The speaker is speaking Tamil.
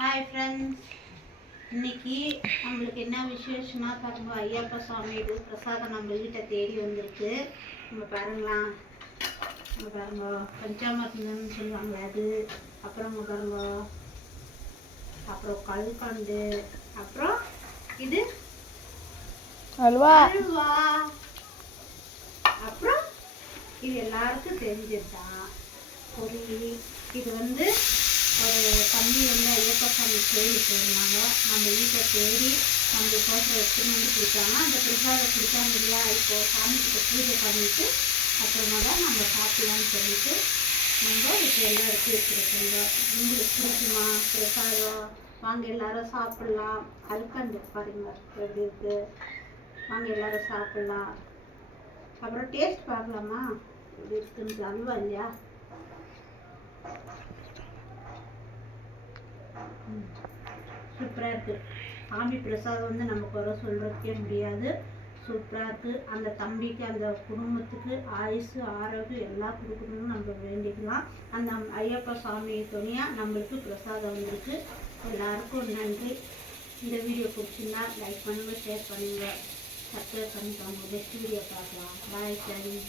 ஹாய் ஃப்ரெண்ட்ஸ், இன்னைக்கு நம்மளுக்கு என்ன விசேஷம்னா பாருங்க, ஐயப்பா சாமி இது பிரசாதம் நம்ம வீட்டை தேடி வந்திருக்கு. நம்ம பாருங்களா, நம்ம பாருங்க பஞ்சாமிர்தம்னு சொல்லுவாங்களே அது, அப்புறம் பாருங்க, அப்புறம் கல்கண்டு, அப்புறம் இது அல்வா, அப்புறம் இது எல்லாருக்கும் தெரிஞ்சதுதான் பொரி. இது வந்து ஒரு தம்பி வந்து ஐயப்பா சாமி கோயிலுக்கு போயிருந்தாங்க. நம்ம வீட்டை தேடி நம்மளுக்கு எடுத்துன்னு வந்து கொடுத்தாங்க. அந்த பிரசாதம் கொடுத்தாங்க இல்லையா, இப்போ சாமிக்கிட்ட பூஜை பண்ணிட்டு அப்புறமா தான் நம்ம சாப்பிடலான்னு சொல்லிட்டு நம்ம இப்போ எல்லாம் எடுத்து வச்சுருக்கோங்க. உங்களுக்கு பிடிக்குமா பிரசாதம்? வாங்க எல்லாரும் சாப்பிட்லாம். கல்கண்டு பாருங்க எப்படி இருக்கு, வாங்க எல்லாரும் சாப்பிட்லாம். அப்புறம் டேஸ்ட் பார்க்கலாமா எப்படி இருக்குன்னு? அல்வா இல்லையா, சூப்பராக இருக்குது. சாமி பிரசாதம் வந்து நமக்கு வர சொல்கிறதுக்கே முடியாது, சூப்பராக இருக்குது. அந்த தம்பிக்கு அந்த குடும்பத்துக்கு ஆயுசு ஆரோக்கியம் எல்லாம் கொடுக்கணும்னு நம்ம வேண்டிக்கலாம். அந்த ஐயப்பா சாமி துணையாக நம்மளுக்கு பிரசாதம் வந்திருக்கு. எல்லாருக்கும் நன்றி. இந்த வீடியோ பிடிச்சிருந்தா லைக் பண்ணுங்கள், ஷேர் பண்ணுங்கள், சப்ஸ்கிரைப் பண்ணிக்கோங்க. நெக்ஸ்ட் வீடியோ பார்க்கலாம். Bye friends.